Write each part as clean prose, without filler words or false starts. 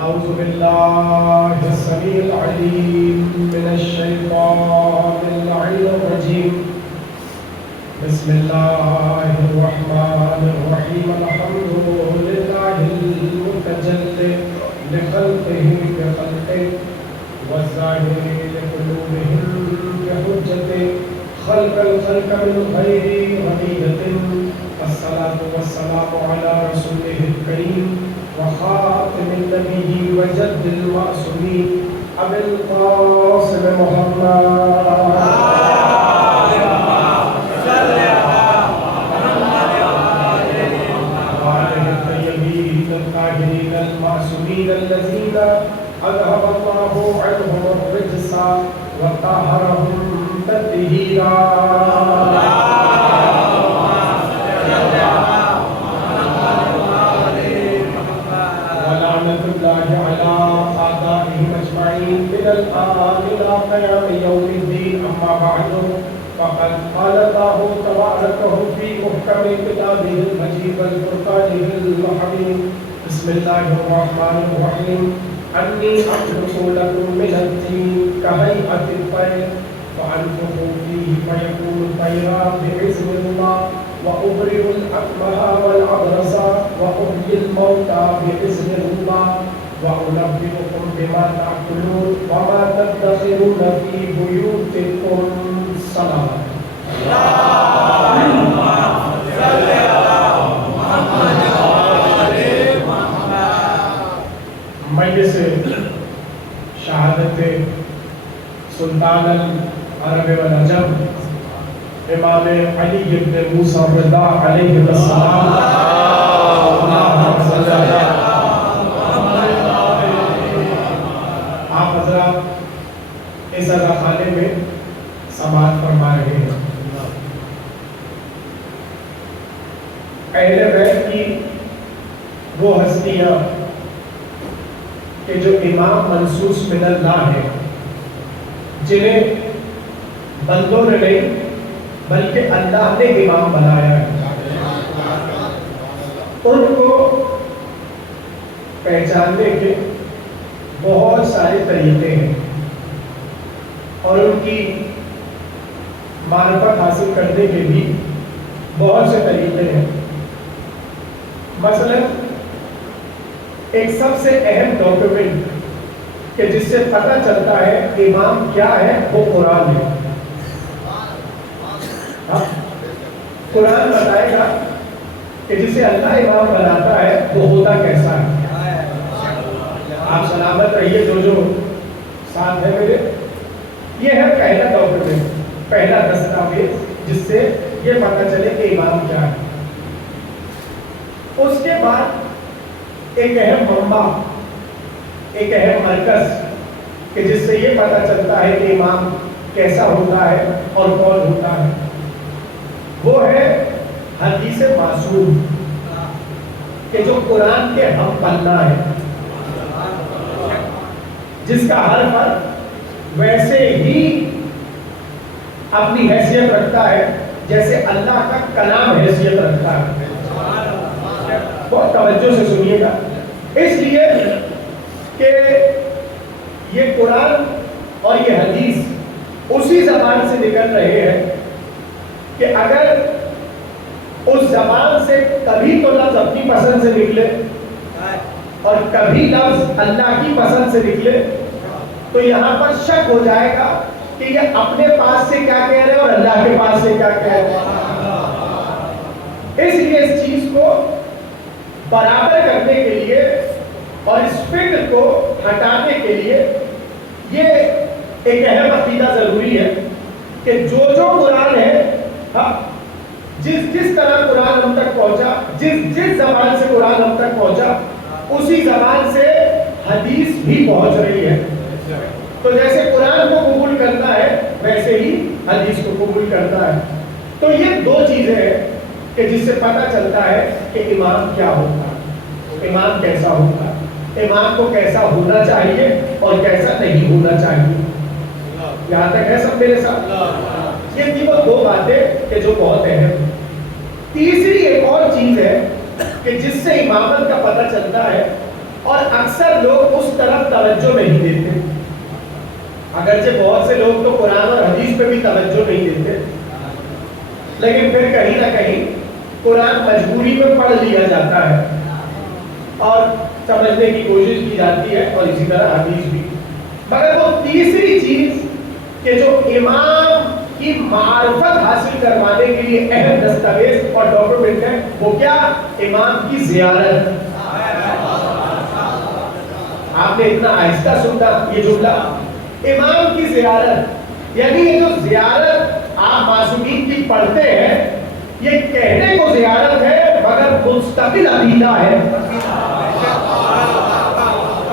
أعوذ بالله السميع العليم من الشيطان اللعين الرجيم. بسم الله الرحمن الرحيم. الحمد لله المتجلي لخلقه بخلقه والظاهر لقلوبهم بحجته خلق الخلق من غير غنية. الصلاة والسلام على رسوله الكريم وخاتم النبي وجد المعصومين أبي القاسم محمد وآله الطيبين الطاهرين المعصومين الذين أذهب الله عنهم الرجس وطهرهم تطهيرا. من الآن إلى قيام يوم الدين. أما بعد فقد قال الله تبارك في محكم كتابه المجيد والفرقانه الحميد. بسم الله الرحمن الرحيم. أني أخلق لكم من الطين كهيئة الطير فأنفخ فيه فيكون طيرا بإذن الله وأبرئ الأكمه والأبرص وأحيي الموتى بإذن الله وأنبئكم بما تأكلون وما تدخرون في بيوتكم. صلاة اللهم صل على محمد وآل محمد. مجلس شہادت سلطان العرب والعجم امام علی بن موسیٰ الرضا علیہ السلام. اللهم صل علی اس عزا خانے میں سماعت فرما رہے ہیں. اہل بیت کی وہ ہستیاں کہ جو امام منصوص من اللہ ہیں، جنہیں بندوں نے نہیں بلکہ اللہ نے امام بنایا ہے، ان کو پہچاننے کے بہت سارے طریقے ہیں اور ان کی معرفت حاصل کرنے کے بھی بہت سے طریقے ہیں. مثلا ایک سب سے اہم ڈاکیومنٹ کہ جس سے پتہ چلتا ہے امام کیا ہے وہ قرآن ہے. قرآن بتائے گا کہ جسے اللہ امام بناتا ہے وہ ہوتا کیسا ہے. آپ سلامت رہیے جو ساتھ ہے میرے. یہ ہے پہلا ڈاکیومنٹ، پہلا دستاویز جس سے یہ پتہ چلے کہ امام کیا ہے. اس کے بعد ایک اہم منبع، ایک اہم مرکز کہ جس سے یہ پتہ چلتا ہے کہ امام کیسا ہوتا ہے اور کون ہوتا ہے، وہ ہے حدیث معصوم کہ جو قرآن کے ہم پنہ ہے، جس کا ہر فرد ویسے ہی اپنی حیثیت رکھتا ہے جیسے اللہ کا کلام حیثیت رکھتا ہے. بہت توجہ سے سنیے گا، اس لیے کہ یہ قرآن اور یہ حدیث اسی زبان سے نکل رہے ہیں کہ اگر اس زبان سے کبھی تو لفظ اپنی پسند سے نکلے اور کبھی لفظ اللہ کی پسند سے نکلے تو یہاں پر شک ہو جائے گا کہ یہ اپنے پاس سے کیا کہہ رہے ہیں اور اللہ کے پاس سے کیا کہہ رہے ہیں. اس لیے اس چیز کو برابر کرنے کے لیے اور اس فکر کو ہٹانے کے لیے یہ ایک اہم عقیدہ ضروری ہے کہ جو قرآن ہے، جس طرح قرآن ہم تک پہنچا، جس زبان سے قرآن ہم تک پہنچا، اسی زبان سے حدیث بھی پہنچ رہی ہے. تو جیسے قرآن کو قبول کرتا ہے ویسے ہی حدیث کو قبول کرتا ہے. تو یہ دو چیزیں ہیں کہ جس سے پتہ چلتا ہے کہ امام کیا ہوتا ہے، امام کیسا ہوتا ہے، امام کو کیسا ہونا چاہیے اور کیسا نہیں ہونا چاہیے. یہاں تک ہے سب میرے ساتھ؟ یہ تھی وہ دو باتیں کہ جو بہت اہم. تیسری ایک اور چیز ہے کہ جس سے امامت کا پتہ چلتا ہے اور اکثر لوگ اس طرف توجہ نہیں دیتے، اگرچہ بہت سے لوگ تو قرآن اور حدیث پہ بھی توجہ نہیں دیتے، لیکن پھر کہیں نہ کہیں قرآن مجبوری میں پڑھ لیا جاتا ہے اور سمجھنے کی کوشش کی جاتی ہے، اور اسی طرح حدیث بھی۔ مگر وہ تیسری چیز کہ جو امام کی معرفت حاصل کروانے کے لیے اہم دستاویز اور ڈاکومنٹ ہے، وہ کیا؟ امام کی زیارت۔ آپ نے اتنا آہستہ سنا یہ جملہ، امام کی زیارت، یعنی یہ جو زیارت آپ معصومین کی پڑھتے ہیں، یہ کہنے کو زیارت ہے مگر مستقل عقیدہ ہے،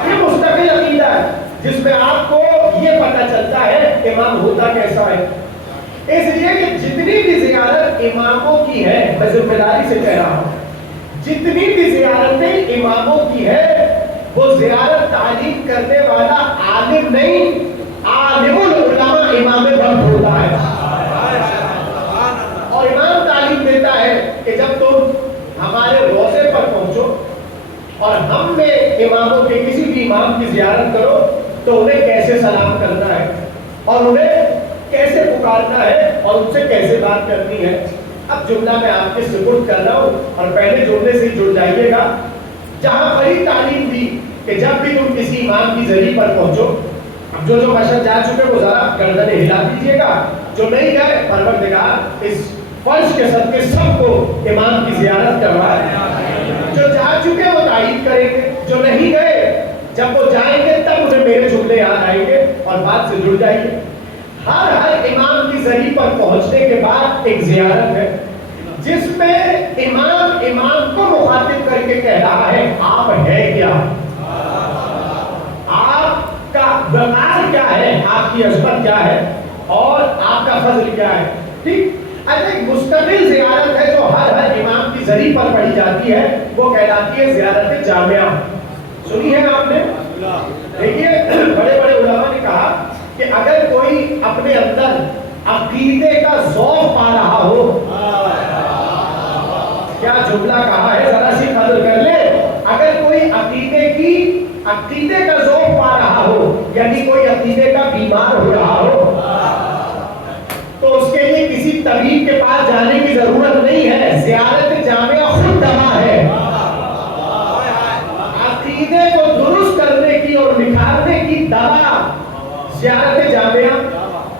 یہ مستقل عقیدہ ہے جس میں آپ کو یہ پتہ چلتا ہے امام ہوتا کیسا ہے۔ اس لیے کہ جتنی بھی زیارت اماموں کی ہے، میں ذمہ داری سے کہہ رہا ہوں، جتنی بھی زیارتیں اماموں کی ہے، وہ زیارت تعلیم کرنے والا عالم نہیں، عالم العلماء امام وقت ہوتا ہے، اور امام تعلیم دیتا ہے کہ جب تم ہمارے روضے پر پہنچو اور ہم میں اماموں کے کسی بھی امام کی زیارت کرو تو انہیں کیسے سلام کرنا ہے اور انہیں کیسے پکارنا ہے اور ان سے کیسے بات کرنی ہے۔ اب جملہ میں آپ کے سپرد کر رہا ہوں اور پہلے جملے سے جڑ جائیے گا، جہاں بڑی تعلیم دی کہ جب بھی تم کسی امام کی زری پر پہنچو، اب جو مشہد جا چکے وہ ذرا گردنیں ہلا دیجیے گا، جو نہیں گئے پروردگار اس فرض کے صدقے سب کو امام کی زیارت کروائے، جو جا چکے وہ تائید کریں گے، جو نہیں گئے جب وہ جائیں گے تب انہیں میرے جملے یاد آئیں گے اور بات سے جڑ جائیں گے۔ ہر امام کی زری پر پہنچنے کے بعد ایک زیارت ہے جس میں امام کو مخاطب کر کے کہہ رہا ہے آپ ہے کیا، آپ کا وقار کیا ہے، آپ کی عظمت کیا ہے اور آپ کا فضل کیا ہے۔ ٹھیک، ایک مستقل زیارت ہے جو ہر امام کی زری پر پڑھی جاتی ہے، وہ کہلاتی ہے زیارت جامعہ۔ سنی ہے آپ نے؟ دیکھیے بڑے بڑے علماء نے کہا کہ اگر کوئی اپنے اندر عقیدے کا ذوق پا رہا ہو، کیا جملہ کہا ہے ذرا سی قدر کر لے، اگر کوئی عقیدے کا ذوق پا رہا ہو، یعنی کوئی عقیدے کا بیمار ہو رہا ہو، تو اس کے لیے کسی طبیب کے پاس جانے کی ضرورت نہیں ہے، زیارت جامعہ خود دوا ہے عقیدے کو درست کرنے کی اور نکھارنے کی دوا، زیارت جامعہ۔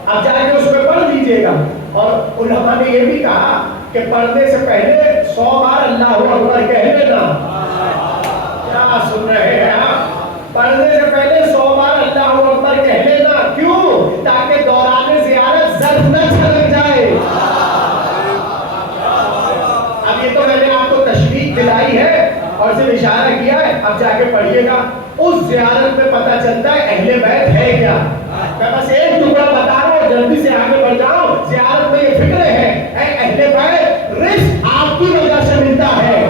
اب جا کے اس میں پڑھ لیجئے گا، اور علماء نے یہ بھی کہا کہ پڑھنے سے پہلے 100 بار اللہ اکبر کہہ لینا۔ کیا سن رہے ہیں آپ؟ پڑھنے سے پہلے 100 بار اللہ اکبر کہہ لینا، کیوں؟ تاکہ دوران زیارت زد نہ چھلک جائے۔ اب یہ تو میں نے آپ کو تشویق دلائی ہے اور صرف اشارہ کیا ہے، اب جا کے پڑھیے گا، اس زیارت میں پتہ چلتا ہے اہل بیت ہے کیا۔ میں بس ایک ٹکڑا بتا رہا ہوں، جلدی سے آگے بڑھ جاؤ۔ زیارت میں یہ فکر ہے، اے اہل بیت، رزق آپ کی وجہ سے ملتا ہے،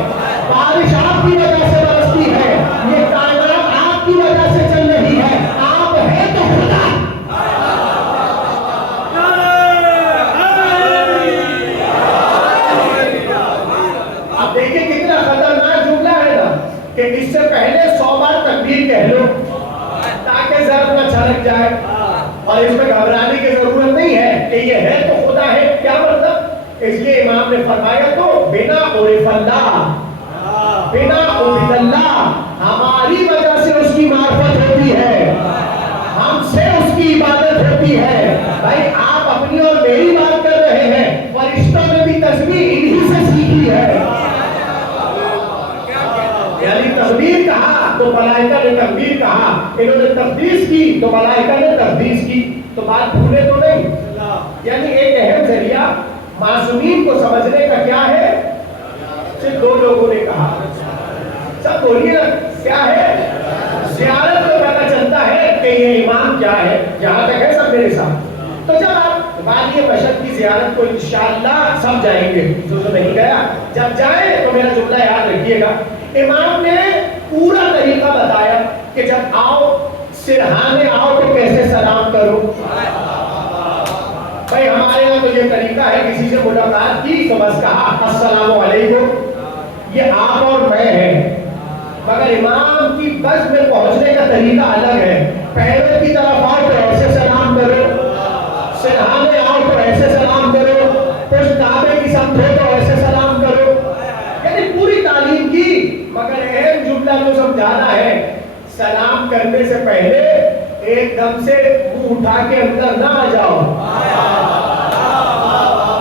بارش آپ کی وجہ سے برستی ہے، یہ کائنات آپ کی وجہ سے چل رہی ہے، آپ ہے تو خدا۔ اب دیکھیں کتنا خطرناک جملہ ہے نا، کہ اس سے پہلے 100 بار تکبیر کہہ لو تاکہ ضرب نہ چھلک جائے، اور اس میں گھبرانے کی ضرورت نہیں ہے کہ یہ ہے تو خدا ہے۔ کیا مطلب؟ اس لیے امام نے فرمایا تو بنا عرف اللہ، بنا عبد اللہ، ہماری وجہ سے اس کی معرفت ہوتی ہے، ہم سے اس کی عبادت ہوتی ہے۔ بھائی آپ اپنی اور میری بات کر رہے ہیں، فرشتوں نے بھی تسبیح انہی سے سیکھی ہے، یعنی تکبیر کہا تو ملائکہ نے تکبیر کہا، انہوں نے تقدیس کی تو ملائکہ نے تقدیس کی، تو بات بھولے تو نہیں۔ یعنی ایک اہم ذریعہ معصومین کو سمجھنے کا کیا ہے، صرف 2 لوگوں نے کہا، سب بولیے نا کیا ہے؟ زیارت میں پتہ چلتا ہے کہ یہ امام کیا ہے۔ یہاں تک ہے سب میرے ساتھ؟ تو جب آپ وادی مشہد کی زیارت کو انشاءاللہ سب جائیں گے، جو نہیں گیا جب جائیں تو میرا جملہ یاد رکھیے گا، امام نے پورا طریقہ بتایا کہ جب آؤ سرہانے آؤ تو کیسے سلام کرو۔ بھائی ہمارے یہاں تو یہ طریقہ ہے، کسی سے ملاقات کی تو بس کہا السلام علیکم، یہ آپ اور میں ہیں، مگر امام کی بس میں پہنچنے کا طریقہ الگ ہے. پہلے کی طرف آؤ تو ایسے سلام کرو, سرحا میں آؤ تو ایسے سلام کرو, پشت کعبے کی سمت ہو تو ایسے سلام کرو. یعنی پوری تعلیم کی, مگر اہم جملہ جو سمجھانا ہے, سلام کرنے سے پہلے ایک دم سے منہ اٹھا کے اندر نہ آ جاؤ.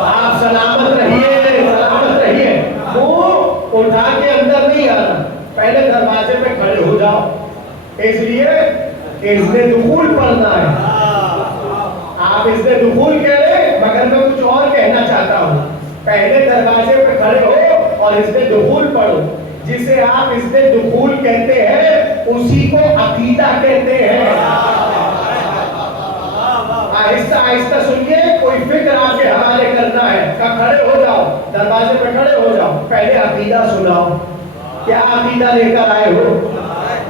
آپ سلامت رہیے, سلامت رہیے, منہ اٹھا کے اندر نہیں آنا, پہلے دروازے پہ کھڑے ہو جاؤ. اس لیے اذن دخول پڑھنا ہے. آپ اذن دخول کہہ رہے, مگر میں کچھ اور کہنا چاہتا ہوں. پہلے دروازے پہ کھڑے ہو اور اذن دخول پڑھو. جسے آپ اذن دخول کہتے ہیں اسی کو عقیدہ کہتے ہیں. آہستہ آہستہ سنیے, کوئی فکر آپ کے حوالے کرنا ہے. کھڑے ہو جاؤ, دروازے پہ کھڑے ہو جاؤ, پہلے عقیدہ سناؤ. کیا عقیدہ لے کر آئے ہو؟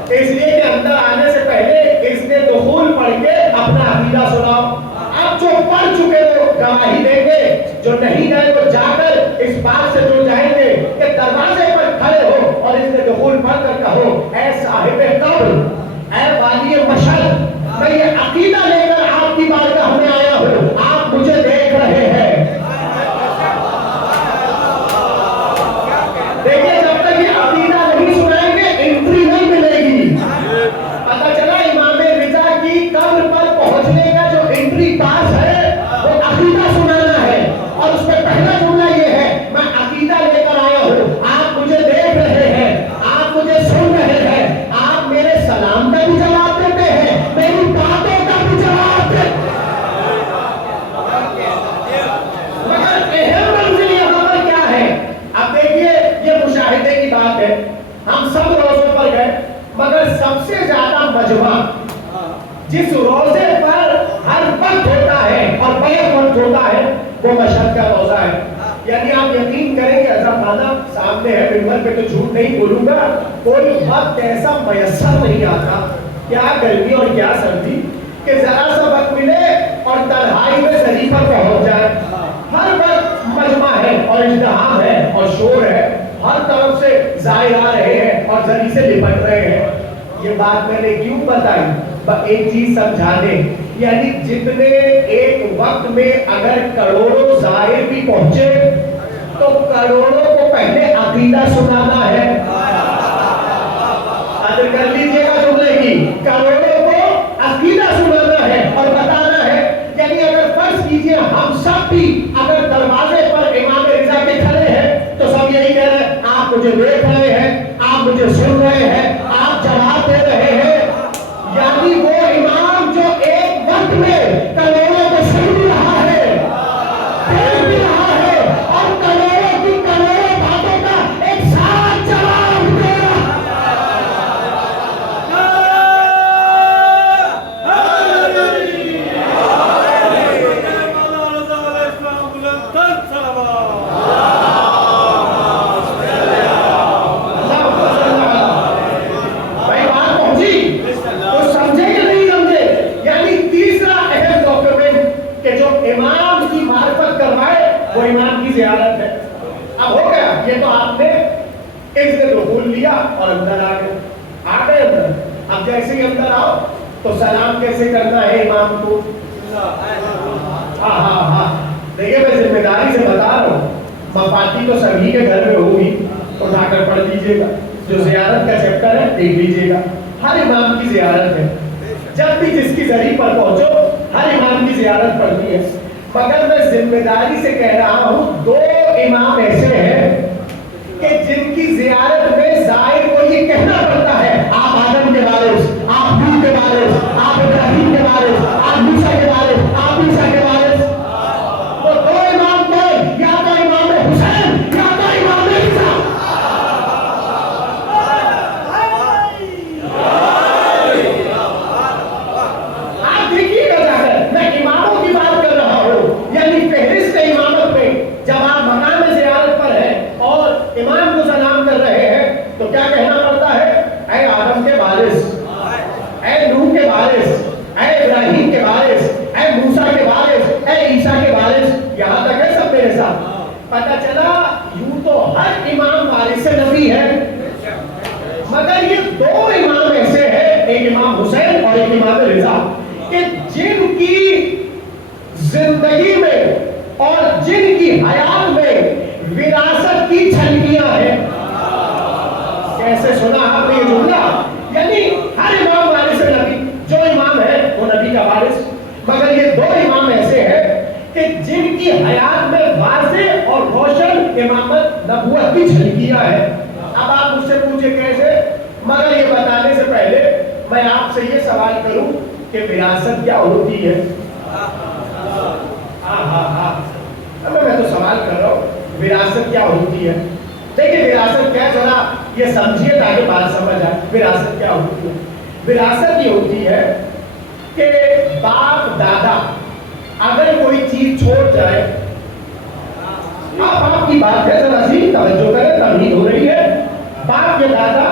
اس لیے کہ اندر آنے سے پہلے اذن دخول پڑھ کے اپنا عقیدہ سناؤ. آپ جو پڑھ چکے ہو گواہی دیں گے, جو نہیں گئے وہ جا کر اس بات سے جڑ جائیں گے کہ دروازے پر کھڑے ہو اور اذن دخول پڑھ کر کہو, اے صاحب قبر, اے والی مشہد, میں یہ عقیدہ لے کر آپ کی بارگاہ میں آیا ہوں, آپ مجھے دیکھ رہے ہیں. دیکھیے, جب تک یہ عقیدہ نہیں سنائیں گے انٹری نہیں ملے گی. پتہ چلا امام رضا کی قبر پر پہنچنے کا جو انٹری پاس ہے وہ عقیدہ سنانا ہے. اور اس میں پہلا جملہ یہ ہے, میں عقیدہ لے کر آیا ہوں, آپ مجھے دیکھ رہے ہیں, آپ مجھے سن رہے ہیں, آپ میرے سلام کا بھی جواب دیتے ہیں, میری باتوں کا بھی جواب دیتے ہیں. مگر اہم منزل یہاں پر کیا ہے؟ اب دیکھیے, یہ مشاہدے کی بات ہے. ہم سب روزوں پر گئے, مگر سب سے زیادہ مجمع جس روزے پر ہر وقت ہوتا ہے اور بیک وقت ہوتا ہے وہ مشہد کا روزہ ہے. یعنی آپ یقین کریں کہ حضرت خانہ سامنے ہے, منبر پہ تو جھوٹ نہیں بولوں گا, کوئی وقت ایسا میسر نہیں آتا, کیا گرمی اور کیا سردی, کہ ذرا سا وقت ملے اور تنہائی میں ذریعہ پر پہنچ جائے. ہر وقت مجمع ہے اور ازدحام ہے اور شور ہے, ہر طرف سے زائر آ رہے ہیں اور ذریعہ سے لپٹ رہے ہیں. یہ بات میں نے کیوں بتائی؟ ایک چیز سمجھا دیں, یعنی جتنے ایک وقت میں اگر کروڑوں زائر بھی پہنچے تو کروڑوں کو پہلے عقیدہ سنانا ہے. قدر کر لیجئے گا جملے کی, کروڑوں کو عقیدہ سنانا ہے اور بتانا ہے. یعنی اگر فرض کیجئے ہم سب بھی اگر دروازے پر امام رضا کے کھڑے ہیں تو سب یہی کہہ رہے ہیں, آپ مجھے دیکھ رہے ہیں, آپ مجھے سن رہے ہیں, آپ جواب دے رہے ہیں. یعنی وہ امام جو ایک وقت میں کروڑوں کو سن بھی رہا ہے, دیکھ بھی رہا ہے, اور کروڑوں کی کروڑوں باتوں کا ایک ساتھ جواب دے رہا ہے. امام کی معرفت کروائے وہ امام کی زیارت ہے. اب ہو گیا, یہ تو آپ نے اذن دخول لیا اور اندر آ گئے اندر. اب جیسے ہی اندر آؤ تو سلام کیسے کرنا ہے امام کو؟ ہاں دیکھیے, میں ذمہ داری سے بتا رہا ہوں, مفاتی تو سبھی کے گھر میں ہوگی, اٹھا کر پڑھ لیجیے گا. جو زیارت کا چیپٹر ہے دیکھ لیجیے گا, ہر امام کی زیارت ہے. جب بھی جس کی ذریعہ پر پہنچو ہر امام کی زیارت پڑھتی ہے. مگر میں ذمہ داری سے کہہ رہا ہوں, دو امام ایسے ہیں کہ جن کی زیارت میں زائر کو یہ کہنا پڑتا ہے, آپ آدم کے وارث, آپ نوح کے وارث, آپ ابراہیم کے وارث, آپ موسیٰ کے وارث, آپ عیسیٰ کے وارث. تو دو امام کون؟ یا تو امام حسین یا تو امام عیسیٰ. آپ دیکھیے گا جا کر, میں اماموں کی بات کر رہا ہوں. یعنی فہرست امامت میں جب آپ مقام زیارت پر ہیں اور امام کو سلام کر رہے ہیں تو کیا کہنا پڑتا ہے؟ اے آدم کے وارث, اے نوح کے وارث, اے ابراہیم کے وارث, اے موسیٰ کے وارث, اے عیسیٰ کے وارث. یہاں تک ہے سب میرے ساتھ. پتہ چلا یوں تو ہر امام وارث نبی ہے, مگر یہ دو امام ایسے ہیں، ایک امام حسین اور ایک امام رضا، کہ جن کی زندگی میں اور جن کی حیات میں وراثت کی جھلکیاں ہیں۔ کیسے سنا آپ نے یہ جملہ؟ یعنی ہر امام وارث نبی، جو امام ہے وہ نبی کا وارث، مگر یہ دو امام ایسے ہیں کہ جن کی حیات میں واضح اور روشن امامت نبوت کی جھلکیاں ہیں۔ اب آپ مجھ سے پوچھے کیسے، مگر یہ بتانے سے پہلے میں آپ سے یہ سوال کروں کہ وراثت کیا ہوتی ہے؟ میں تو سوال کر رہا ہوں، وراثت کیا ہوتی ہے؟ دیکھیں وراثت کیا ہے، ذرا یہ سمجھیے تاکہ بات سمجھ آئے۔ وراثت کیا ہوتی ہے؟ وراثت یہ ہوتی ہے کہ باپ دادا اگر کوئی چیز چھوڑ جائے، آپ کی بات ہے ذرا سی توجہ کریں، تمہید ہو رہی ہے، باپ یا دادا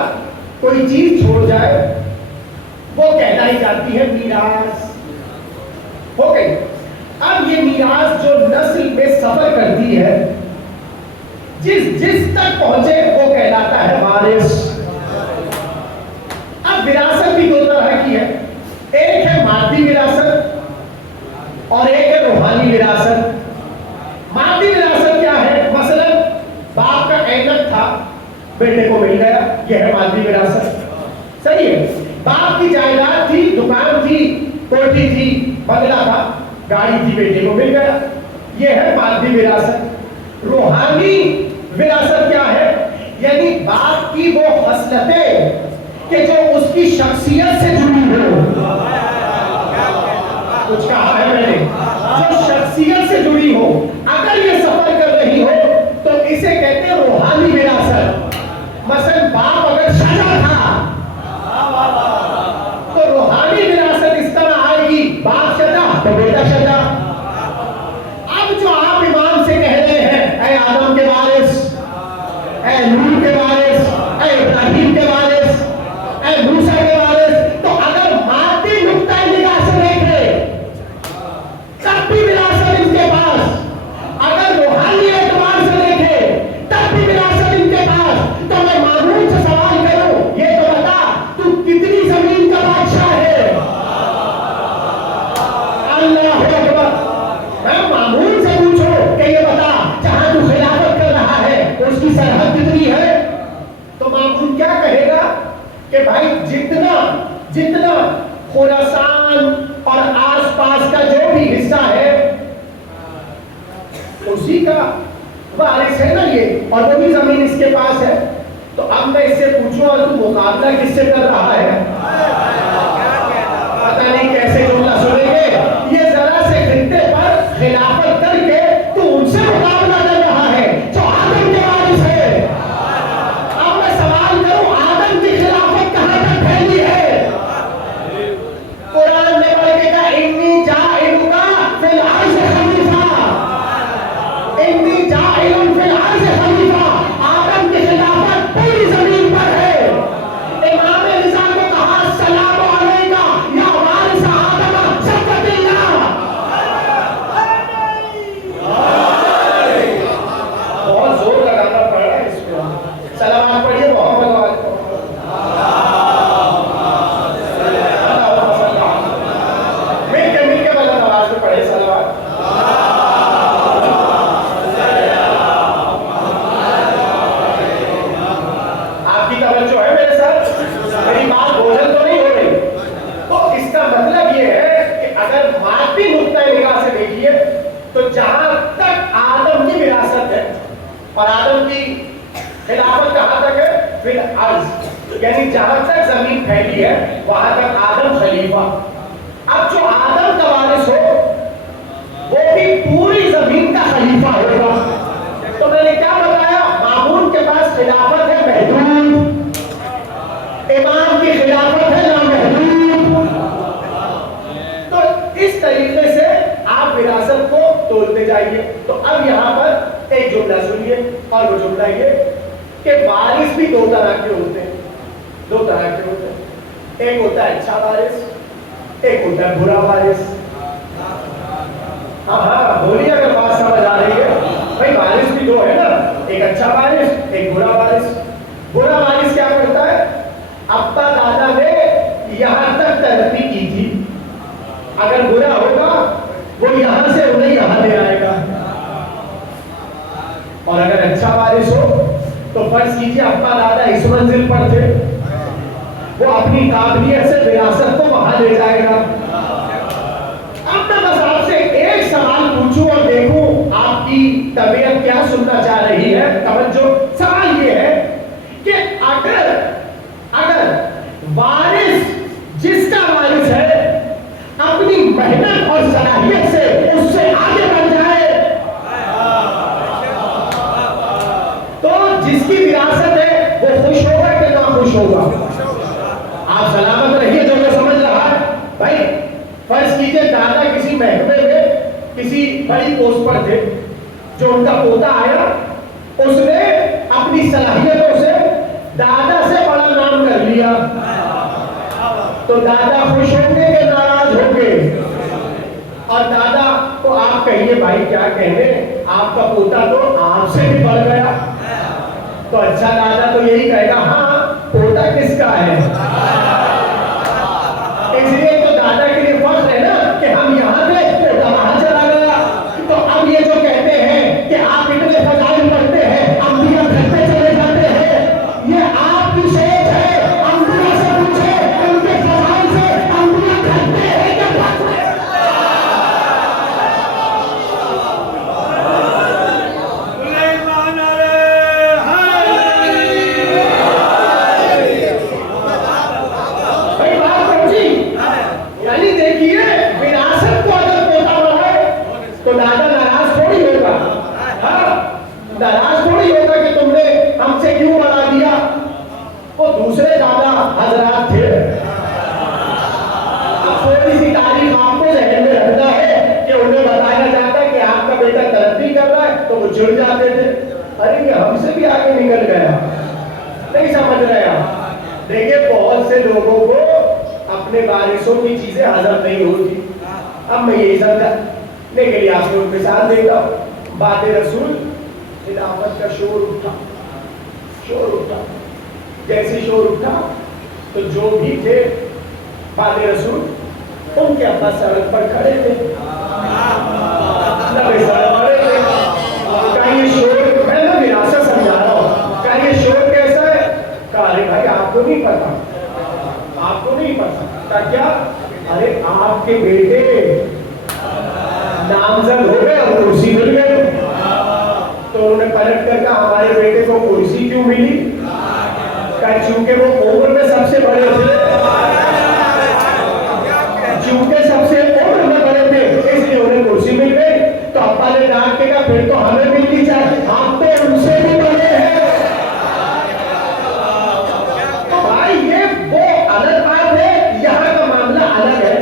کوئی چیز چھوڑ جائے وہ کہلائی جاتی ہے میراث، ہو گئی۔ اب یہ میراث جو نسل میں سفر کرتی ہے، جس تک پہنچے وہ کہلاتا ہے وارث۔ اب وراثت بھی دو طرح کی ہے، ایک ہے مادی وراثت اور ایک ہے روحانی وراثت۔ مادی وراثت کیا ہے؟ مثلا باپ کا اینک تھا، بیٹے کو مل گیا، یہ ہے مادی وراثت، صحیح ہے۔ باپ کی جائیداد تھی، دکان تھی، کوٹھی تھی، بنگلہ تھا، گاڑی تھی، بیٹے کو مل گیا، یہ ہے مادی وراثت۔ روحانی وراثت کیا ہے؟ یعنی باپ کی وہ خصلتیں کہ جو اس کی شخصیت سے جڑی ہو، کچھ کہا ہے میں نے، جو شخصیت سے جڑی ہو، اگر یہ سفر کر رہی ہو تو اسے کہتے ہیں روحانی وراثت۔ مثلا باپ اگر شجاع تھا تو روحانی وراثت اس طرح آئے گی، باپ شجاع تو بیٹا شجاع۔ اب جو آپ امام سے کہہ رہے ہیں اے آدم کے وارث، اے نوح کے وارث، اے ابراہیم کے وارث، اے موسیٰ کے وارث، تو اگر مادی نقطۂ نگاہ سے دیکھے تب بھی وراثت ان کے پاس، اگر روحانی اعتبار سے دیکھے تب بھی وراثت ان کے پاس۔ تو میں مامون سے سوال کروں، یہ تو بتا تو کتنی زمین کا بادشاہ ہے؟ اللہ اکبر۔ میں مامون سے پوچھوں کہ یہ بتا جہاں تو خلافت کر رہا ہے اس کی سرحد کتنی ہے؟ تو مامون کیا کہے گا کہ بھائی جتنا خراسان اور آس پاس کا جو بھی حصہ ہے اسی کا وارث ہے نا یہ، اور وہ بھی زمین اس کے پاس ہے۔ تو اب میں اس سے پوچھوں اور تو مقابلہ کس سے کر رہا ہے؟ پتہ نہیں کیسے جملہ سنیں گے، یہ ذرا سے خطے پر خلافت کر کے تو ان سے مقابلہ کر رہا ہے جو آدم کے وارث ہے۔ اب میں سوال کروں، آدم کی خلافت کہاں تک پھیلی ہے؟ قرآن میں پڑھ کے کہا انی جاعلک فی الارض خلیفہ، انی جاعل فی الارض خلیفہ۔ آدم کی خلافت پوری زمین پر ہے۔ امام رضا کو کہا السلام علیکہ یا وارث آدم صفوت اللہ۔ بہت زور لگانا پڑ رہا ہے اس کو، سلامات پڑھیے محمد والے کو۔ مل کے بلند آواز میں پڑھے سلامات۔ آپ کی توجہ ہے میرے ساتھ؟ میری بات بوجھل تو نہیں ہو رہی؟ تو اس کا مطلب یہ ہے کہ اگر مادی نقطۂ نگاہ سے دیکھیے تو جہاں تک آدم کی وراثت ہے، اور آدم کی خلافت کہاں تک ہے؟ فی الارض، یعنی جہاں تک زمین پھیلی ہے وہاں تک آدم خلیفہ۔ اب جو آدم کا وارث ہو وہ بھی پوری زمین کا خلیفہ ہوگا۔ تو میں نے کیا بتایا؟ مامون کے پاس خلافت ہے محدود، امام کی خلافت ہے نامحدود۔ تو اس طریقے سے آپ وراثت کو تولتے جائیے۔ تو اب یہاں پر ایک جملہ سنیے، اور وہ جملہ یہ کہ وارث بھی دو طرح کے ہوتے ہیں، دو طرح کے ہوتے ہیں، ایک ہوتا ہے اچھا وارث، ایک ہوتا ہے برا وارث۔ ہاں بولیے اگر بات سمجھ آ رہی ہے۔ بھائی وارث بھی دو ہے نا، ایک اچھا وارث ایک برا وارث۔ برا وارث کیا کرتا ہے؟ ابا دادا نے یہاں تک ترقی کی تھی، اگر برا ہوگا وہ یہاں سے انہیں یہاں لے آئے گا، اور اگر اچھا وارث ہو تو فرض کیجیے ابا دادا اس منزل پر تھے، وہ اپنی قابلیت سے وراثت کو وہاں لے جائے گا۔ اب میں بس آپ سے ایک سوال پوچھوں اور دیکھوں آپ کی طبیعت کیا سننا چاہ رہی ہے۔ توجہ، سوال یہ ہے کہ اگر وارث، جس کا وارث ہے، اپنی محنت اور صلاحیت سے اس سے آگے بڑھ جائے تو جس کی وراثت ہے وہ خوش ہوگا کہ نہ خوش ہوگا؟ آپ سلامت رہیے جو سمجھ رہا ہے بھائی۔ فرض کیجئے دادا کسی محکمے میں کسی بڑی پوسٹ پر تھے، جو ان کا پوتا آیا، اس نے اپنی صلاحیتوں سے دادا سے بڑا نام کر لیا، تو دادا خوش ہوں گے کہ ناراض ہوں گے؟ اور دادا کو آپ کہیے بھائی کیا کہنے، آپ کا پوتا تو آپ سے بھی بڑھ گیا، تو اچھا دادا تو یہی کہے گا ہاں پوتا کس کا ہے؟ اس لیے تو دادا کے لیے فخر ہے نا کہ ہم یہاں تھے پوتا وہاں چلا گیا۔ تو اب یہ جو کہتے ہیں کہ آپ اتنے فضائل پڑھتے ہیں، انبیاء گھر پہ چلے جاتے ہیں، یہ آپ کی سوچ ہے۔ انبیاء سے پوچھے ان کے فضائل سے انبیاء گھرتے ہیں کہ بھاگتے ہیں؟ ناراض تھوڑی ہوگا کہ تم نے ہم سے کیوں بڑھا دیا۔ وہ دوسرے دادا حضرات تھے، اب تھوڑی سی تعریف آپ کو ذہن میں رکھنا ہے کہ انہیں بتایا جاتا ہے کہ آپ کا بیٹا ترقی کر رہا ہے تو وہ چڑ جاتے تھے، ارے یہ ہم سے بھی آگے نکل گیا۔ نہیں سمجھ رہے آپ؟ دیکھیے بہت سے لوگوں کو اپنے وارثوں کی چیزیں ہضم نہیں ہوتی۔ اب میں یہی سمجھنے کے لیے آپ کو مثال دیتا ہوں۔ بات رسول خلافت کا شور اٹھا، جیسے شور اٹھا تو جو بھی تھے بات رسول ان کے ابا سڑک پر کھڑے تھے، لبے سڑک پڑے تھے۔ کہا یہ شور، میں نا وراثت سمجھا رہا ہوں، کہا یہ شور کیسا ہے؟ کہا ارے بھائی آپ کو نہیں پتا، آپ کو نہیں پتا۔ کہا کیا؟ ارے آپ کے بیٹے نامزد ہو گئے اور کرسی مل گئے۔ تو انہوں نے پلٹ کر کہا ہمارے بیٹے کو کرسی کیوں ملی؟ کہا چونکہ وہ عمر میں سب سے بڑے تھے، چونکہ سب سے عمر میں بڑے تھے اس لیے انہیں کرسی مل گئی۔ تو ابا نے ڈانٹ کے کہا پھر تو ہمیں ملنی چاہیے، ہم تو ان سے بھی بڑے ہیں۔ تو بھائی یہ وہ الگ بات ہے، یہاں کا معاملہ الگ ہے۔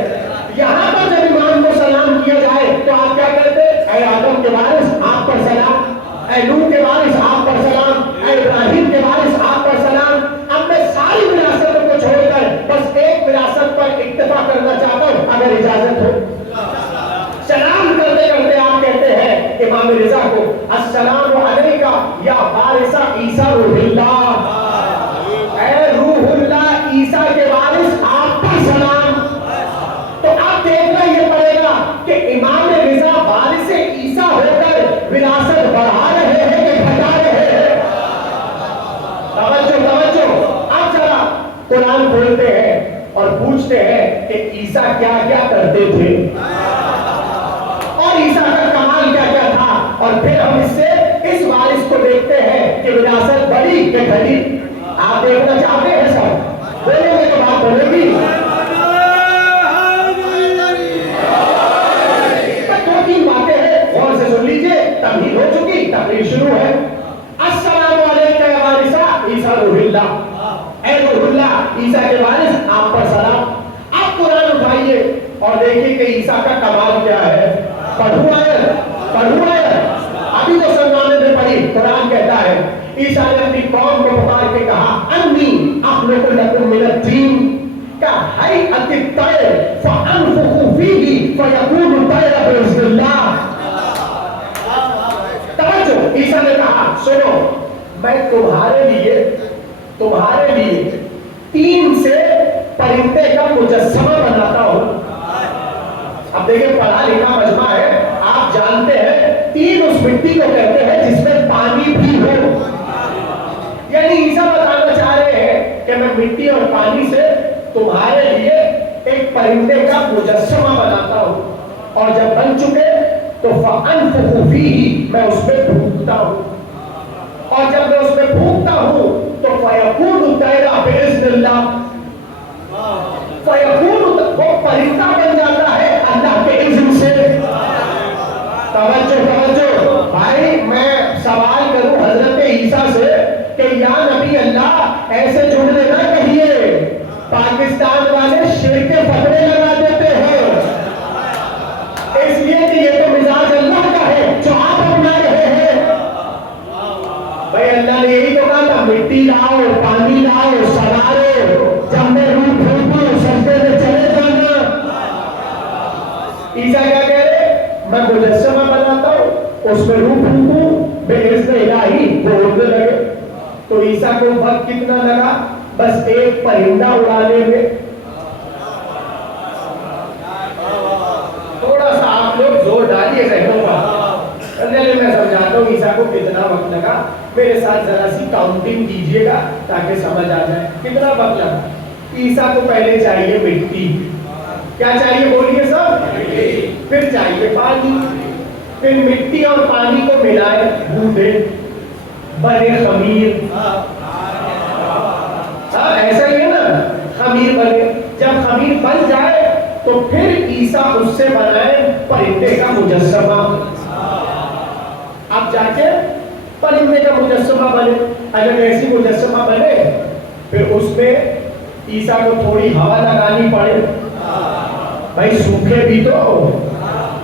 یہاں پر جب امام کو سلام کیا جائے تو آپ کیا کہتے؟ اے آدم کے وارث آپ پر سلام، اے نوح کے وارث آپ پر سلام، اے ابراہیم کے وارث آپ پر سلام۔ اب میں ساری وراثتوں کو چھوڑ کر بس ایک وراثت پر اکتفا کرنا چاہتا ہوں، اگر اجازت ہو۔ سلام کرتے کرتے آپ کہتے ہیں امام رضا کو السلام علیکہ یا وارث عیسیٰ روح اللہ، اے روح اللہ عیسیٰ کے وارث آپ پر سلام۔ تو آپ دیکھنا یہ پڑے گا کہ امام رضا وارث عیسیٰ ہو کر وراثت بڑھا رہے ہیں کہ گھٹا رہے ہیں؟ توجہ، آپ ذرا قرآن کھولتے ہیں اور پوچھتے ہیں کہ عیسیٰ کیا کیا کرتے تھے اور عیسیٰ کا کمال کیا کیا تھا، اور پھر ہم اس سے اس وارث کو دیکھتے ہیں کہ وراثت بڑی کہ گھٹی۔ آپ دیکھنا چاہتے ہیں سب؟ بولیں گے تو بات بنے گی۔ سن لیجئے، تمہید ہو چکی، تقریر شروع ہے۔ السلام علیکم یا وارث عیسیٰ روح اللہ، اے روح اللہ عیسیٰ کے وارث آپ پر سلام۔ اب قرآن اٹھائیے اور دیکھیں کہ عیسیٰ کا کمال کیا ہے۔ پڑھوں آیت، ابھی تو سلمان نے پڑھی۔ قرآن کہتا ہے عیسیٰ نے اپنی قوم کو پکار کے کہا انی اخلق لکم من الطین کہیئۃ الطیر فانفخ فیہ فیکون طیر باذن اللہ۔ عیسیٰ نے کہا سنو، میں تمہارے لیے 3 سے پرندے کا مجسمہ بناتا ہوں. اب دیکھیں پڑھا لکھا مجمع ہے, آپ جانتے ہیں 3 اس مٹی کو کہتے ہیں جس میں پانی بھی ہو. یعنی عیسیٰ بتانا چاہ رہے ہیں کہ میں مٹی اور پانی سے تمہارے لیے ایک پرندے کا مجسمہ بناتا ہوں, اور جب بن چکے تو فَأَنفُخُ فِيهِ میں اس میں پھونکتا ہوں, اور جب میں اس میں پھونکتا ہوں تو فَيَكُونُ طَيْرًا بِإِذْنِ اللَّهِ, فَيَكُونُ وہ پرندہ بن جاتا ہے اللہ کے اذن سے. توجہ بھائی, میں سوال کروں حضرت عیسیٰ سے کہ یا نبی اللہ ایسے جملے نہ کہیے, پاکستان والے شرک کے فتوے لگا دیتے ہیں, اس لیے کہ یہ تو مزاج اللہ کا ہے جو آپ اپنا رہے ہیں. بھائی اللہ نے یہی تو کہا تھا مٹی لاؤ, پانی لاؤ, سوارو, جب میں روح پھونکوں سجدے میں چلے جانا. عیسیٰ کیا کہہ رہے, میں مجسمہ بناتا ہوں, اس میں روح پھونکوں, بِإِذْنِ الٰہِ وہ اڑنے لگے. تو عیسیٰ کو وقت کتنا لگا, بس ایک پرندہ اڑانے میں. تھوڑا سا آپ لوگ زور ڈالیے ذہنوں کا. میں سمجھاتا ہوں عیسیٰ کو کتنا وقت لگا, میرے ساتھ ذرا سی کاؤنٹنگ کیجئے گا تاکہ سمجھ آ جائے کتنا وقت لگا. عیسیٰ کو پہلے چاہیے مٹی, کیا چاہیے بولیے سب, پھر چاہیے پانی, پھر مٹی اور پانی کو ملائے, بھونے, بنے خمیر. ایسا ہی ہے نا, خمیر بنے. جب خمیر بن جائے تو پھر عیسیٰ اس سے بنائے پرندے کا مجسمہ. اب جا کے پرندے کا مجسمہ بنے. اگر ایسی مجسمہ بنے پھر اس میں عیسیٰ کو تھوڑی ہوا لگانی پڑے. بھائی سوکھے بھی تو,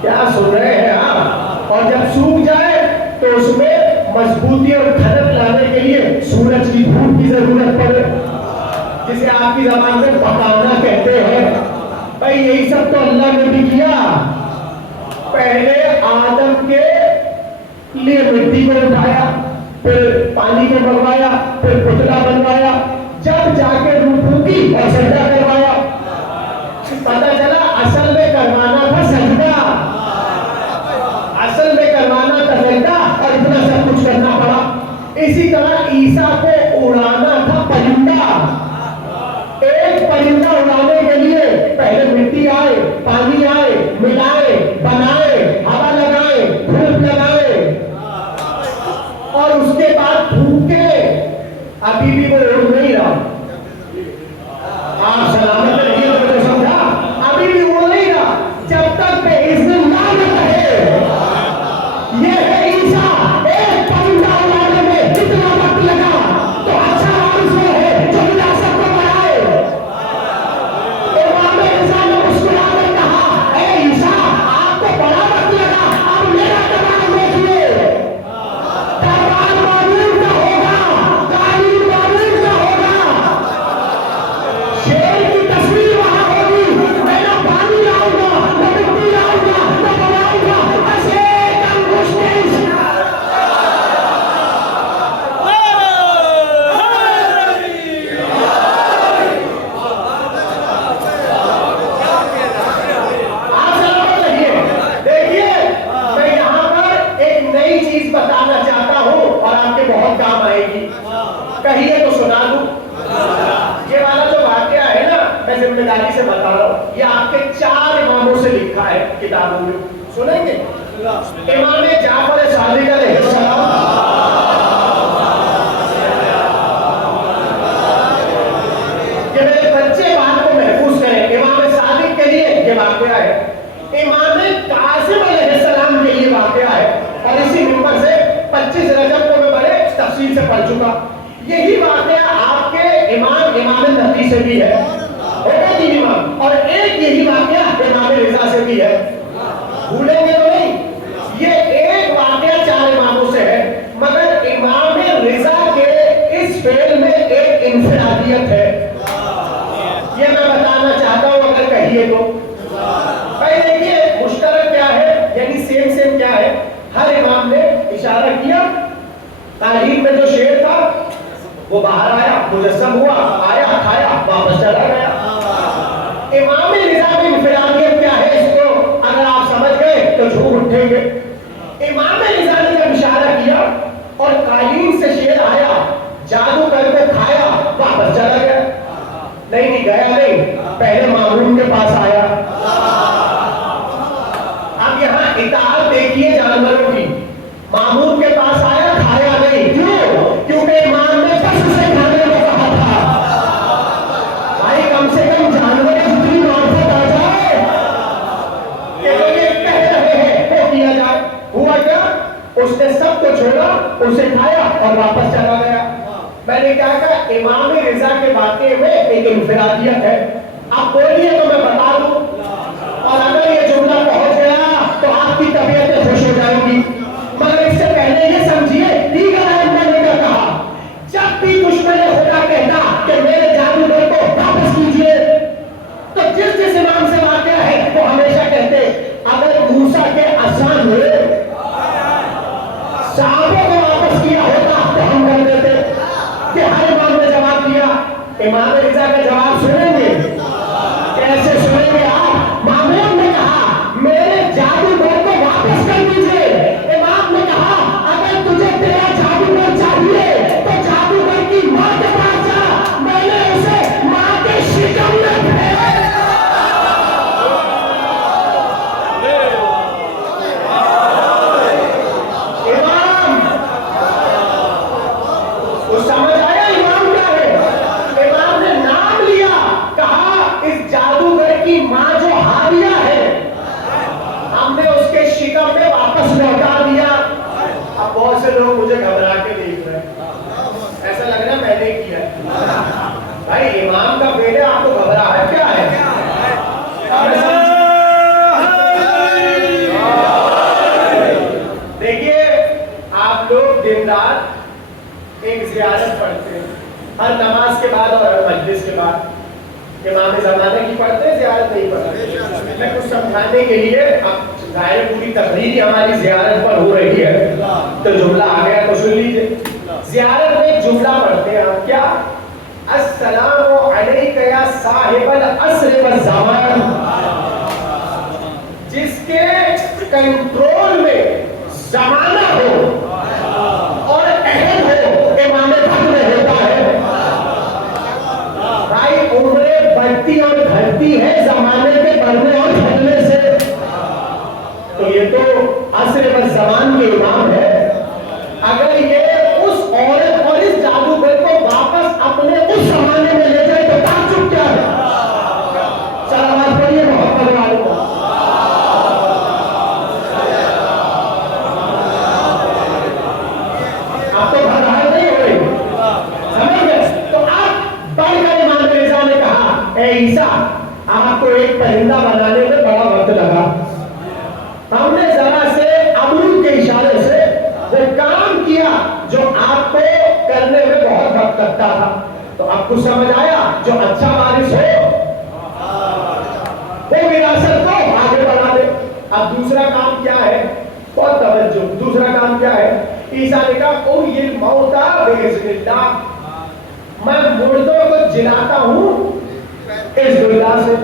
کیا سن رہے ہیں آپ, اور جب سوکھ جائے تو اس میں مضبوطی اور کھنت لانے کے لیے سورج کی دھوپ کی ضرورت پڑے, جسے آپ کی زبان میں پکانا کہتے ہیں. بھائی یہی سب تو اللہ نے بھی کیا. پہلے آدم کے لیے مٹی کو اٹھایا, پھر پانی کو منگوایا, پھر پتلا بنوایا, جب جا کے روح پھونکی اور سجدہ کروایا. پتہ چلا اصل میں کروانا تھا سجدہ, اصل میں کروانا تھا سجدہ, اور اتنا سب کچھ کرنا پڑا. اسی طرح عیسیٰ کو اڑانا تھا پرندہ. ایک پرندہ اڑانے کے لیے پہلے مٹی آئے, پانی آئے, ملائے, بنائے, ہوا لگائے, دھوپ لگائے, اور اس کے بعد پھونکے. ابھی بھی وہ اڑ نہیں رہا. آپ سلامت رہیے, تو سمجھا, ابھی بھی اڑ نہیں رہا جب تک بِإِذْنِ اللَّهِ نہ کہے. یہ ہے عیسیٰ, ایک پرندہ اڑانے میں کتنا وقت لگا, تو اچھا وارث وہ ہے جو وراثت کو بڑھائے. امام رضا نے مسکرا کر کہا, اے عیسیٰ آپ کو بڑا وقت لگا, اب میرا کمال دیکھیے. دربار معمول کا ہوگا, قانون معمول کا ہوگا, شیر کی تصویر وہاں ہوگی. میں نہ پانی لاؤں گا, نہ مٹی لاؤں گا, نہ بناؤں گا, بس ایک انگشت بتانا چاہتا ہوں اور آپ کے بہت کام آئے گی. کہیے تو سنا دوں. یہ والا جو واقعہ ہے نا, میں ذمہ داری سے بتا رہا ہوں, یہ آپ کے 4 اماموں سے لکھا ہے کتابوں میں. سنیں گے؟ امام جعفر صادق علیہ السلام, کہ میرے بچے بات کو محفوظ کریں, امام صادق کے لیے یہ واقعہ ہے. امام قاسم علیہ السلام کے لیے واقعہ ہے, اور اسی ممبر سے 25 رجب کو میں بڑے تفصیل سے پڑھ چکا. یہی واقعہ آپ کے امام نبی سے بھی ہے, ایک امام, اور ایک یہی واقعہ امام رضا سے بھی ہے. بھولیں گے تو نہیں, یہ ایک واقعہ 4 اماموں سے ہے, مگر امام رضا کے اس فعل میں ایک انفرادیت ہے. یہ میں بتانا چاہتا ہوں, اگر کہیے تو. بھائی دیکھیے مشترک کیا ہے, یعنی سیم کیا ہے. ہر امام نے اشارہ کیا, تعلیم میں جو شعر تھا وہ باہر آیا, مجسم ہوا, آیا, کھایا, رکھیں گے. امام رضا نے جب اشارہ کیا اور قالین سے شیر آیا, جادو کر کے کھایا, واپس چلا گیا. نہیں گیا نہیں, پہلے مامون کے پاس آیا. اب یہاں اطاعت دیکھیے جانوروں کی. مامون کے پاس آیا, کھایا نہیں. کیوں؟ کیونکہ امام نے بس اسے کھانے کو کہا تھا. بھائی کم سے کم جانور جتنی معرفت آ جائے کہ وہ یہ کہہ رہے ہیں وہ کیا جائے. ہوا کیا؟ اس نے سب کو چھوڑا, اسے کھایا اور واپس چلا گیا. میں نے کہا کہ امام رضا کے واقعے میں ایک انفرادیت ہے. آپ بولیے تو میں بتا دوں, اور اگر یہ جملہ پہنچ گیا تو آپ کی طبیعتیں خوش ہو جائیں گی. مگر اس سے پہلے یہ سمجھیے, دیگر ائمہ نے کیا کہا. جب بھی دشمن خدا کہتا کہ میرے جادوگر کو واپس کیجیے, تو جس امام سے واقعہ ہے وہ ہمیشہ کہتے اگر موسیٰ کے آسان ہوئے صحابوں کو واپس کیا ہوتا تو ہم کر دیتے. کہ ہر امام نے جواب دیا. امام رضا کا جواب سنیں گے, کیسے سنیں گے آپ؟ مامون نے کہا میرے جادوگر کو واپس کر دیجئے. امام نے کہا اگر تجھے تیرا جادوگر چاہیے تو جادوگر کی ماں کے پاس جا, میں نے اسے ماں کے شکم میں پھیلا. سمجھ آیا امام کیا ہے؟ امام نے نام لیا, کہا اس جادوگر کی ماں جو ہاریہ ہے ہم نے اس کے شکم میں واپس لوٹا دیا. اب بہت سے لوگ مجھے گھبرا کے دیکھ رہے ہیں, ایسا لگ رہا ہے میں نے کیا ہے. بھائی امام کا بیٹے آپ کو گھبراہٹ کیا ہے؟ دیکھیے آپ لوگ دن رات ایک زیارت پڑھتے ہیں ہر نماز کے بعد اور ہر مجلس کے بعد. امام زمانہ کی پڑھتے ہیں, زیارت نہیں پڑھتے. میں کچھ سمجھانے کے لیے, اب ظاہر پوری تقریر ہماری زیارت پر ہو رہی ہے تو جملہ آ گیا تو سن لیجیے. زیارت میں ایک جملہ پڑھتے ہیں آپ, کیا؟ السلام علیک یا صاحب العصر والزمان. جس کے کنٹرول میں زمانہ ہو اور اہل ہو, امام حق میں ہوتا ہے. بھائی عمریں بڑھتی اور گھٹتی ہے زمانے کے بڑھنے اور گھٹنے سے. تو یہ تو عصر والزمان کے امام ہے. اگر یہ اس عورت اور اس جادوگر کو واپس اپنے اس زمانے میں لے جائے تو تعجب کیا ہے؟ صلوات پڑھیے محمد والوں کو. آپ تو بھر رہا نہیں ہو رہی, سمجھ گئے؟ تو آپ بڑھ کر امام رضا نے کہا اے عیسیٰ آپ کو ایک پرندہ بنانے میں بڑا وقت لگا, ہم نے ذرا سے امرود کے اشارے سے وہ کام کیا جو آپ کو کرنے میں بہت وقت لگتا تھا. تو آپ کو سمجھ آیا جو اچھا وارث ہو وہ وراثت کو آگے بڑھا دے. اب دوسرا کام کیا ہے؟ بہت توجہ, دوسرا کام کیا ہے؟ عیسیٰ نے کہا احیی الموتیٰ باذن اللہ, میں مردوں کو جلاتا ہوں اذن اللہ سے.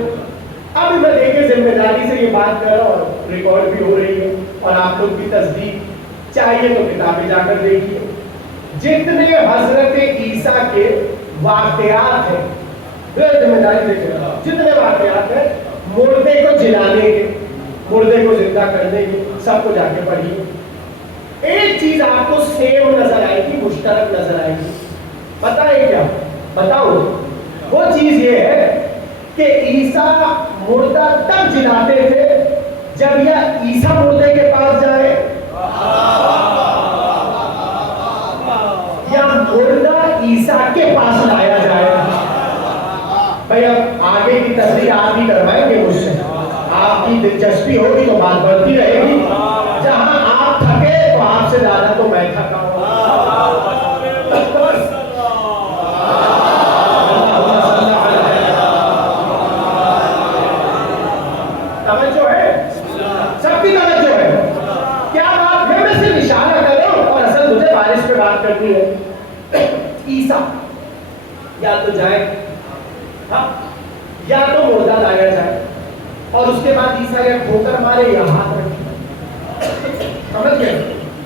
اب میں دیکھیں ذمہ داری سے یہ بات کر رہا ہوں اور ریکارڈ بھی ہو رہی ہے اور آپ لوگ کی تصدیق چاہیے تو کتابیں جا کر دیکھیے. جتنے حضرت عیسیٰ کے واقعات ہیں, ذمہ داری سے کہہ رہا ہوں, جتنے واقعات ہیں مردے کو جلانے کے, مردے کو زندہ کرنے کے, سب کو جا کے پڑھیے. ایک چیز آپ کو سیم نظر آئے گی, مشترک نظر آئے گی. بتائیں کیا؟ بتاؤ. وہ چیز یہ ہے کہ عیسیٰ مردہ تب جلاتے تھے جب یہ عیسیٰ مردے کے پاس جائے یا مردہ عیسیٰ کے پاس لایا جائے. بھائی اب آگے کی تصریح آپ ہی کروائیں گے مجھ سے, آپ کی دلچسپی ہوگی تو بات بڑھتی رہے گی. جہاں آپ تھکے تو آپ سے زیادہ تو میں تھکا ہوں. توجہ ہے, سب کی توجہ ہے. کیا بات ہے؟ میں صرف اشارہ کر رہا ہوں اور اصل مجھے بارش پہ بات کرنی ہے. عیسیٰ یا تو جائے یا تو مردہ لایا جائے اور اس کے بعد عیسیٰ یا ٹھوکر مارے یا ہاتھ رکھے.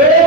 1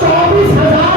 24,000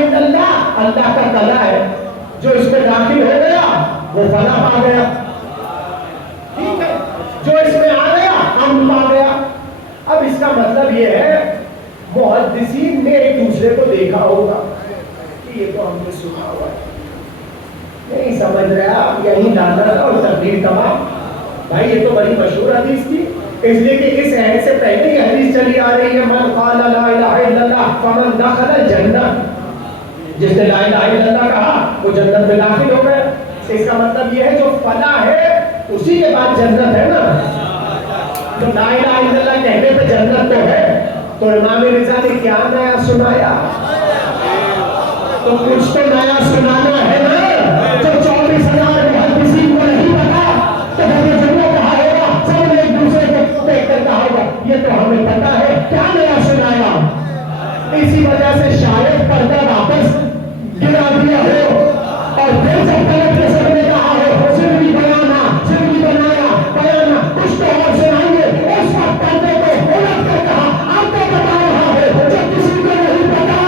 الا اللہ اللہ کا قلعہ ہے، جو اس میں داخل ہو گیا وہ فلاح پا گیا، ٹھیک ہے، جو اس میں آ گیا امن پا گیا۔ اب اس کا مطلب یہ ہے محدثین نے ایک دوسرے کو دیکھا ہوگا کہ یہ تو ہم نے سنا ہوا ہے، نہیں سمجھ رہا، یہی لانا تھا اور تقریر تمام۔ بھائی یہ تو بڑی مشہور حدیث تھی، اس لیے کہ اس عہد سے پہلے یہ حدیث چلی آ رہی ہے، من قال لا الہ الا اللہ فمن دخل الجنہ، جس نے لا الہ الا اللہ کہا وہ جنت میں داخل ہو گئے۔ اس کا مطلب یہ ہے جو فلاح ہے اسی کے بعد جنت ہے نا، جو لا الہ الا اللہ کہنے پہ جنت تو ہے۔ تو امام رضا نے کیا نیا سنایا؟ تو کچھ تو نیا سنانا ہے نا، جو 24,000 محدثین کو نہیں پتا تو حضرت جملہ کہا ہوگا، سب نے ایک دوسرے کو دیکھ کر کہا ہوگا یہ تو ہمیں پتا ہے، کیا نیا سنایا؟ اسی وجہ سے شاید پردہ واپس گرا دیا ہو اور پھر جب پلٹ کے سب نے کہا ہو زندگی بنانا، زندگی بنانا کچھ تو اور سنائیں گے، اس وقت پردے کو الٹ کر کہا آپ کو بتا رہا ہے جب کسی کو نہیں پتا۔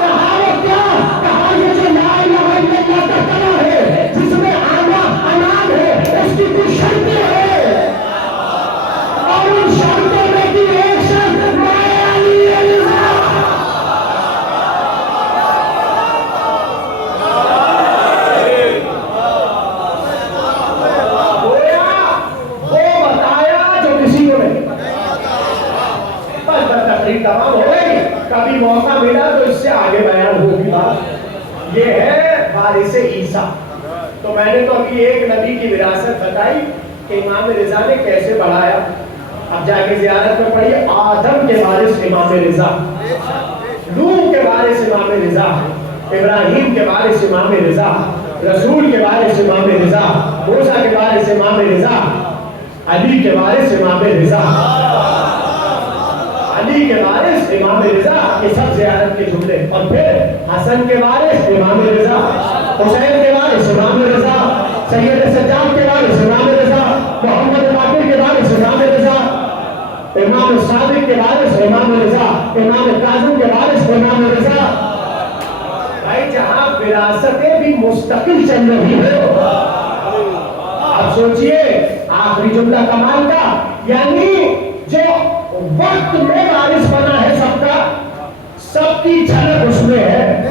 کہا وہ کیا؟ کہا یہ جو لا الہ الا اللہ کا کلمہ ہے جس میں آنا انام ہے، اس کی کچھ شرطیں ہیں اور ان شرطوں میں کی ایک شرط علی رضا۔ تمام ہو گئی، کبھی موقع ملا تو اس سے آگے بیان ہوگی بات۔ یہ ہے وارث عیسیٰ۔ تو میں نے تو ابھی ایک نبی کی وراثت بتائی کہ امام رضا نے کیسے بڑھایا۔ اب جا کے زیارت میں پڑھیے، آدم کے وارث امام رضا، نوح کے وارث امام رضا، ابراہیم کے وارث امام رضا، رسول کے وارث امام رضا، موسیٰ کے وارث امام رضا، علی کے وارث امام رضا، علی کے وارث امام رضا، یہ سب زیارت کے جملے۔ اور پھر حسن کے وارث امام رضا، حسین کے وارث امام رضا، سید سجاد کے وارث امام رضا، محمد باقر کے وارث امام رضا، امام صادق کے وارث امام رضا، امام کاظم کے وارث امام رضا۔ بھائی جہاں وراثتیں بھی مستقل چل رہی ہو، اب سوچئے آخری جملہ کمال کا، یعنی جو وقت میں وارث بنا ہے سب کا، سب کی جھلک اس میں ہے۔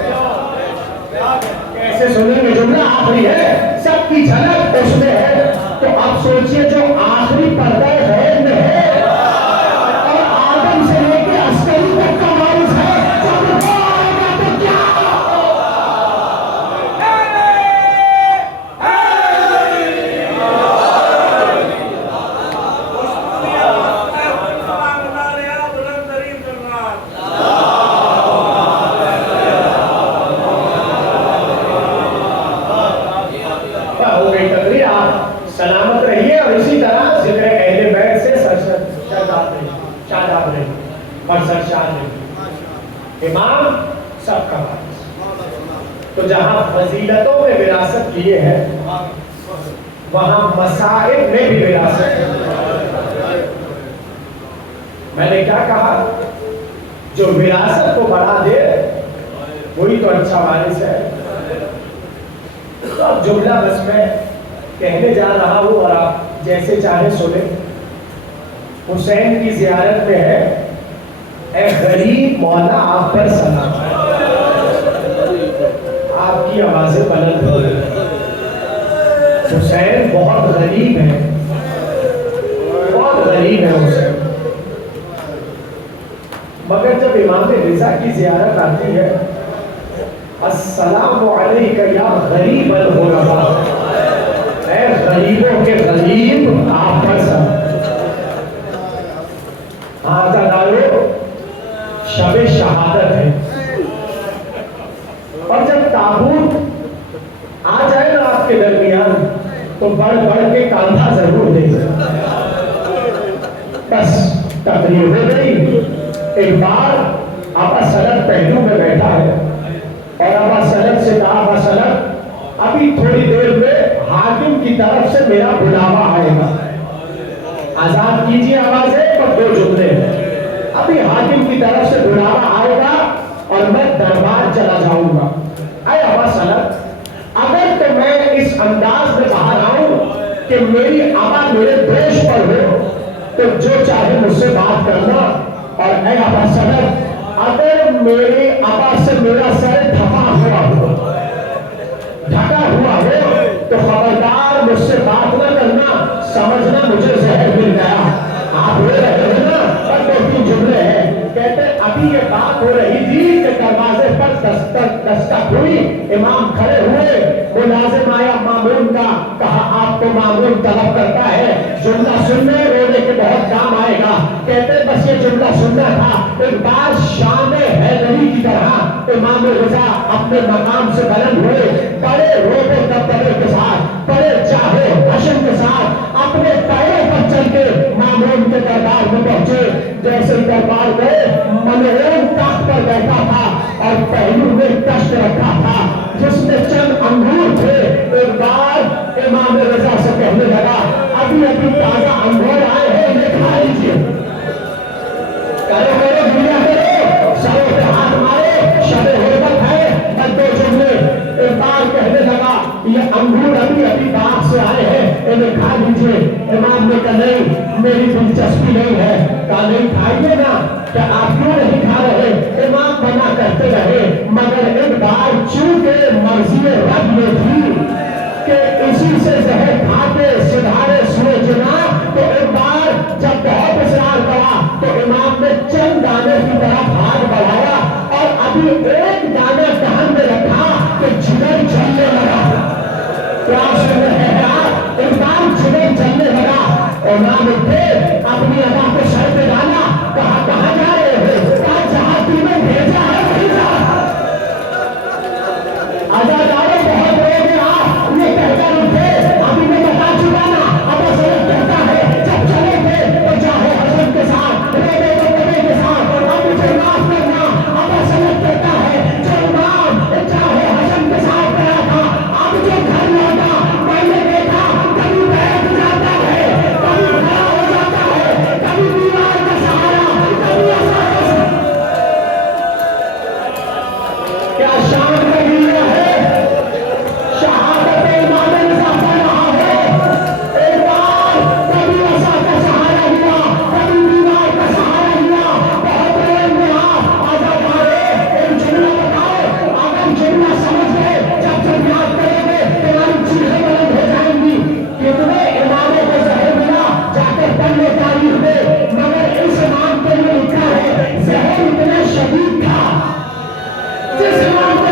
کیسے سنیں گے؟ جملہ آخری ہے، سب کی جھلک اس میں ہے۔ تو اب سوچئے جو آخری پردہ غیب میں ہے اور آدم سے لے کے عسکری تک کا وارث ہے، جب وہ آئے گا تو کیا؟ سلامت رہیے اور اسی طرح ذکر اہل بیت سے شاداب رہیے اور سرشاد رہیے، امام سب کا وارث۔ تو جہاں فضیلتوں میں وراثت کیے ہیں وہاں مصائب میں بھی وراثت ہے۔ میں نے کیا کہا؟ جو وراثت کو بڑھا دے وہی تو اچھا وارث ہے۔ تو اب جملہ بس میں کہنے جا رہا ہوں اور آپ جیسے چاہے سنیں۔ حسین کی زیارت میں ہے، اے غریب مولا آپ پر سلام۔ آپ کی آوازیں بلند ہو رہی ہیں۔ حسین بہت غریب ہے، بہت غریب ہے حسین۔ مگر جب امام رضا کی زیارت آتی ہے، السلام علیکہ یا غریب الغرباء، اے غریبوں کے غریب آپ پر سلام۔ آتا ڈالو، شب شہادت ہے، اور جب تابوت آ جائے نا آپ کے درمیان تو بڑھ بڑھ کے کاندھا ضرور دے گا۔ بس تقریر ہو گئی۔ ایک بار آبا سلط پہلو میں بیٹھا ہے اور آبا سلط سے کہا، آبا سلط ابھی تھوڑی دیر میں حاکم کی طرف سے میرا بلاوا آئے گا، آزاد کیجیے آوازیں، پر دو جملے ہیں۔ ابھی حاکم کی طرف سے بلاوا آئے گا اور میں دربار چلا جاؤں گا. اے ابا سلط اگر تو میں اس انداز میں باہر آؤں کہ میری ابا میرے دوش پر ہو تو جو چاہے مجھ سے بات کرنا. اور اے ابا سلط اگر میرے ابا سے میرا سر ڈھکا ہوا ہو تو خبردار مجھ سے بات نہ کرنا, سمجھنا مجھے زہر مل گیا. آپ ہو رہے ہیں نا, اور دو تین جملے ہیں. کہتے ابھی یہ بات ہو رہی تھی کہ دروازے پر دستک ہوئی, امام کھڑے ہوئے, ملازم آیا مامون کا, کہا آپ کو مامون طلب کرتا ہے, جملہ سننے رونے کے بہت کام آئے گا. کہتے بس یہ جملہ سننا تھا. ایک بار شام حیدری کی طرح امام رضا اپنے مقام سے بلند ہوئے, بڑے روب و دبدبے کے ساتھ, بڑے چاہے حشم کے ساتھ اپنے پیروں پر چل کے مامون کے دربار میں پہنچے. جیسے دربار گئے, مامون تخت پر بیٹھا تھا اور پہلو میں کشت رکھا تھا جس میں چند انگور تھے. ایک بار امام رضا سے کہنے لگا ابھی ابھی تازہ انگور آئے ہیں, انہیں کھا لیجیے. کرو کرو دنیا کرو, سروں پہ ہاتھ مارے, شب غربت ہے. بس دو جملے. ایک بار کہنے لگا یہ انگور ابھی ابھی باغ سے آئے ہیں, انہیں کھا لیجیے. امام نے کہا نہیں, میری دلچسپی نہیں ہے. کہا نہیں کھائیے نا, کہ آپ کیوں نہیں کھا رہے؟ امام منع کرتے رہے, مگر ایک بار چونکہ مرضی رب یہ تھی کہ اسی سے زہر کھا کے سدھارے سوئے جنا, تو ایک بار جب بہت اصرار کرا تو امام نے چند دانے کی طرف ہاتھ بڑھایا اور ابھی ایک دانہ دہن میں رکھا کہ جگر چلنے لگا. کیا سن رہے ہیں آپ؟ ایک بار جگر چلنے لگا. امام اٹھے, اپنی ابا کو سر پہ ڈالا, کہا کہاں جا رہے ہو؟ کہا جہاں تم نے بھیجا ہے وہیں جا. اداکاروں بہت لوگ ہیں آپ, یہ کہہ کر اٹھے, ابھی میں بتا چکا نا. ابا سلط کہتا ہے جب چلے تھے تو چاہے حسن کے ساتھ, روبے دبدبے کے ساتھ, اب مجھے معاف کرنا. ابا سلط کہتا ہے جو امام چاہے حسن کے ساتھ گیا تھا, اب جو گھر لوٹا میں نے دیکھا کبھی بیٹھ جاتا ہے, کبھی کھڑا ہو جاتا ہے, کبھی دیوار کا سہارا, کبھی ایسا. کیا شان کا گریا ہے, شہادت امام رضا پڑھ رہا ہے. ایک بار کبھی ایسا کا سہارا ہوا, کبھی دیوار کا سہارا ہوا. بہت روئیں گے آپ اداکارے. ایک جملہ بتاؤ, اگر جملہ سمجھ گئے, جب یاد کریں گے تمہاری چیزیں بلند ہو جائیں گی. کتنے اماموں کو زہر ملا, جا کر پڑھ لو تاریخ میں, مگر اس امام کے لیے لکھا ہے زہر اتنا شدید تھا جس امام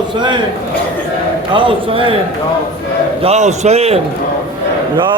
حسین، یا حسین، یا حسین، یا